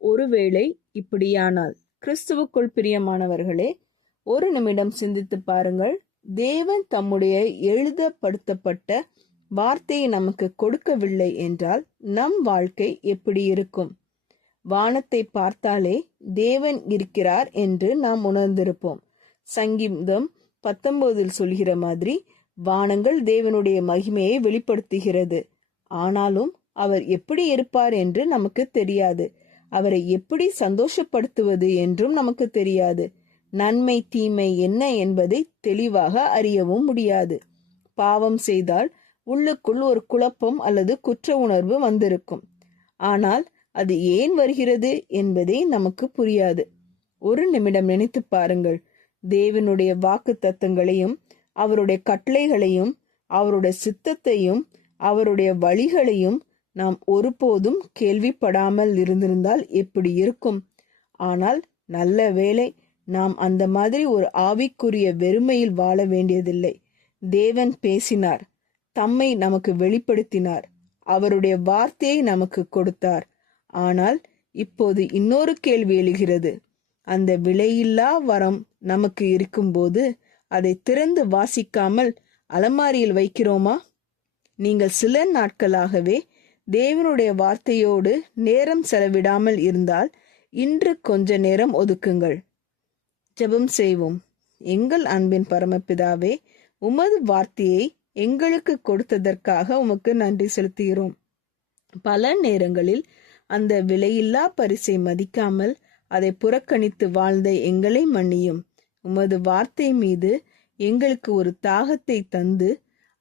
ஒருவேளை இப்படியானால், கிறிஸ்துவுக்குள் பிரியமானவர்களே, ஒரு நிமிடம் சிந்தித்து பாருங்கள். தேவன் தம்முடைய எழுதப்படுத்தப்பட்ட வார்த்தையை நமக்கு கொடுக்கவில்லை என்றால் நம் வாழ்க்கை எப்படி இருக்கும்? வானத்தை பார்த்தாலே தேவன் இருக்கிறார் என்று நாம் உணர்ந்திருப்போம். சங்கீதம் 19 சொல்கிற மாதிரி, வானங்கள் தேவனுடைய மகிமையை வெளிப்படுத்துகிறது. ஆனாலும் அவர் எப்படி இருப்பார் என்று நமக்கு தெரியாது. அவரை எப்படி சந்தோஷப்படுத்துவது என்றும் நமக்கு தெரியாது. நன்மை தீமை என்ன என்பதை தெளிவாக அறியவும் முடியாது. பாவம் செய்தால் உள்ளுக்குள் ஒரு குழப்பம் அல்லது குற்ற உணர்வு வந்திருக்கும். ஆனால் அது ஏன் வருகிறது என்பதே நமக்கு புரியாது. ஒரு நிமிடம் நினைத்து பாருங்கள். தேவனுடைய வாக்கு தத்தங்களையும் அவருடைய கட்டளைகளையும் அவருடைய சித்தத்தையும் அவருடைய வழிகளையும் நாம் ஒருபோதும் கேள்விப்படாமல் இருந்திருந்தால் எப்படி இருக்கும்? ஆனால் நல்ல வேளை, நாம் அந்த மாதிரி ஒரு ஆவிக்குரிய வெறுமையில் வாழ வேண்டியதில்லை. தேவன் பேசினார், தம்மை நமக்கு வெளிப்படுத்தினார், அவருடைய வார்த்தையை நமக்கு கொடுத்தார். ஆனால் இப்போது இன்னொரு கேள்வி எழுகிறது. அந்த விலையில்லா வரம் நமக்கு இருக்கும்போது அதை திறந்து வாசிக்காமல் அலமாரியில் வைக்கிறோமா? நீங்கள் சில நாட்களாகவே தேவனுடைய வார்த்தையோடு நேரம் செலவிடாமல் இருந்தால் இன்று கொஞ்ச நேரம் ஒதுக்குங்கள். ஜெபம் செய்வோம். எங்கள் அன்பின் பரமபிதாவே, உமது வார்த்தையை எங்களுக்கு கொடுத்ததற்காக உமக்கு நன்றி செலுத்துகிறோம். பல நேரங்களில் அந்த விலையில்லா பரிசை மதிக்காமல் அதை புறக்கணித்து வாழ்ந்த எங்களை மன்னியும். உமது வார்த்தை மீது எங்களுக்கு ஒரு தாகத்தை தந்து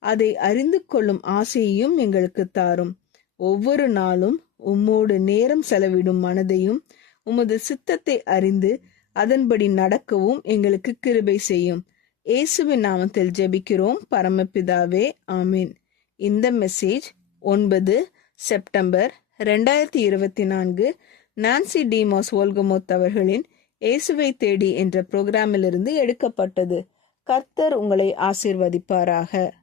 அதை அறிந்து கொள்ளும் ஆசையையும் எங்களுக்கு தாரும். ஒவ்வொரு நாளும் உம்மோடு நேரம் செலவிடும் மனதையும் உமது சித்தத்தை அறிந்து அதன்படி நடக்கவும் எங்களுக்கு கிருபை செய்யும். இயேசுவின் நாமத்தில் ஜெபிக்கிறோம் பரமபிதாவே, ஆமீன். இந்த மெசேஜ் 9 செப்டம்பர் 2024 நான்சி டிமோஸ் வோல்கமோத் அவர்களின் இயேசுவை தேடி என்ற புரோகிராமிலிருந்து எடுக்கப்பட்டது. கர்த்தர் உங்களை ஆசீர்வதிப்பாராக.